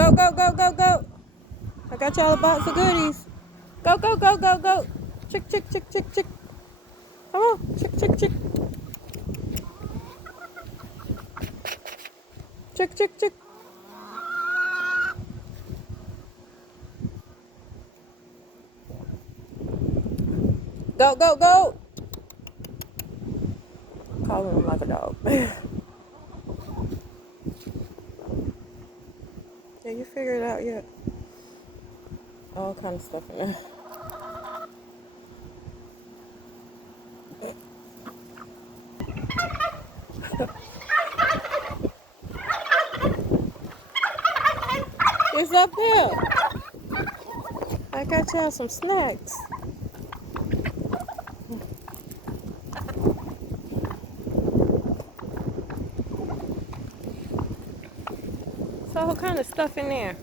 Go, go, go, go, go. I got y'all a box of goodies. Go, go, go, go, go. Chick, chick, chick, chick, chick. Come on. Chick, chick, chick. Chick, chick, chick. Go, go, go. Calling him like a dog. Yeah, you figure it out yet? All kind of stuff in there. It's up here. I got y'all some snacks. So what kind of stuff in there?